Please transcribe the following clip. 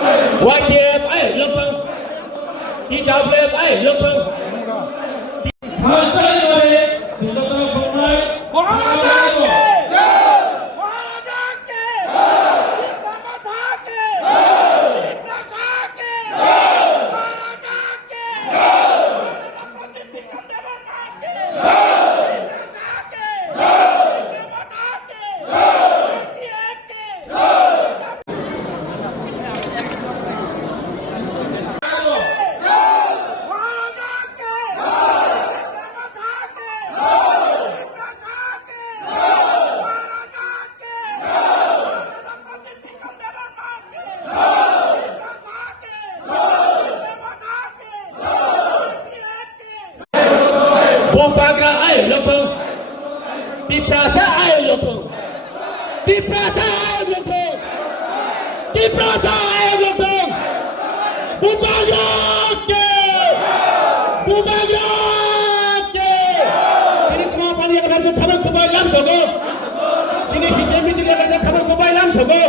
YTF ai lập thân TWF ai lập thân Bupaga ai lập thân Tiprasa ai lập thân Tiprasa ai lập thân Tiprasa ai lập thân Bupaga ke Bupaga ke Ini kenapa dia akan harus kabar kubay lam sogo Ini si Jemi juga akan kabar kubay lam sogo